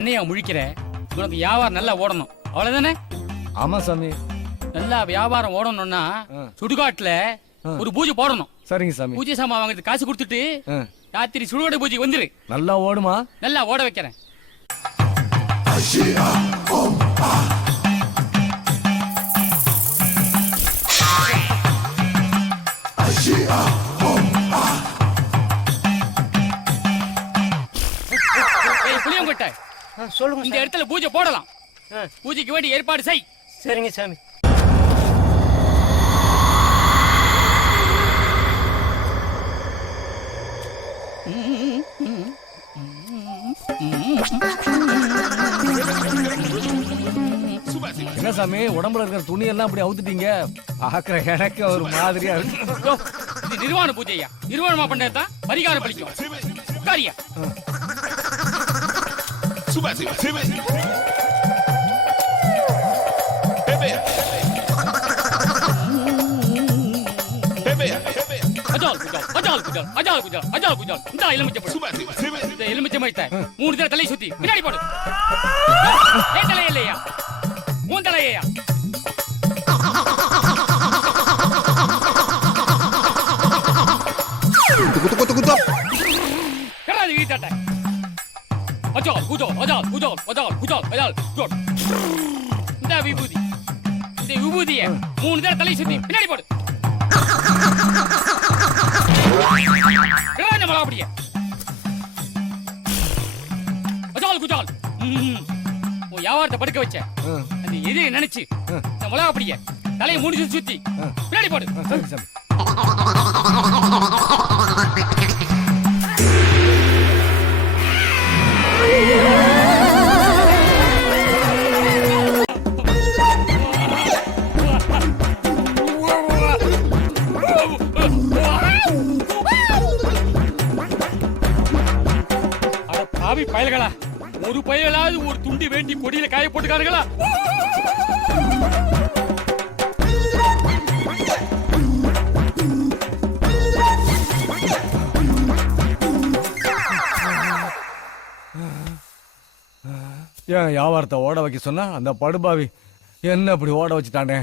என்னையா முழிக்கிற? உனக்கு வியாபாரம் நல்லா ஓடணும். அவ்வளவுதானே? ஆமா சாமி. நல்லா வியாபாரம் ஓடணும்னா. சுடுகாட்டுல. ஒரு பூஜை போடணும். சரிங்க சாமி. பூஜை சாமான் வாங்குறது காசு கொடுத்துட்டு. ராத்திரி சுடுகாடு பூஜைக்கு வந்துரு. நல்லா ஓடுமா? நல்லா ஓட வைக்கிறேன். புளியங்கொட்டை சொல்லுங்க இந்த. இடத்துல பூஜை போடலாம். பூஜைக்கு வேண்டிய ஏற்பாடு செய். சரிங்க சாமி. என்ன சாமி உடம்புல இருக்கிற துணி எல்லாம் அப்படி அவுத்துட்டீங்க? பாக்குற எனக்கு ஒரு மாதிரியா இருக்கு. இது நிர்வாண பூஜையா? நிர்வாணமா பண்ணதான் பரிகாரம் பலிக்கும் உட்காரியா? Sube, sube. Pepe. Pepe, Pepe. அஜால் குஜால் அஜால் குஜால் அஜால் குஜால் அஜால் குஜால் இந்த எலுமிச்சை போடு Sube, sube, sube. இந்த எலுமிச்சை மயத்தை மூணு தடவை தலை சுத்தி பின்னாடி போடு ஏன் தலை இல்லையா மூணு தலையா கராதி வீட்டாட்ட அஜால் குஜால் அஜால் குஜால் அஜால் குஜால் அஜால் குஜால் இந்த விபூதி. இந்த விபூதிய மூணு தடவை தலை சுத்தி. பின்னாடி போடு. கிராண்ட மலாபடிய அஜால் குஜால் ம்ம். உன் வியாபாரத்தை படுக்க வச்ச. அந்த எதிரை நினைச்சு இந்த மிளகாப்படிய தலையை முடிச்சு சுத்தி பின்னாடி போடு. பாவி பயல்களா? ஒரு பயலாவது ஒரு துண்டி வேண்டி கொடியில காய போட்டுக்காருங்களா? ஏன் வியாபாரத்தை ஓட வைக்க சொன்னா அந்த படுபாவி என்ன அப்படி ஓட வச்சுட்டானே?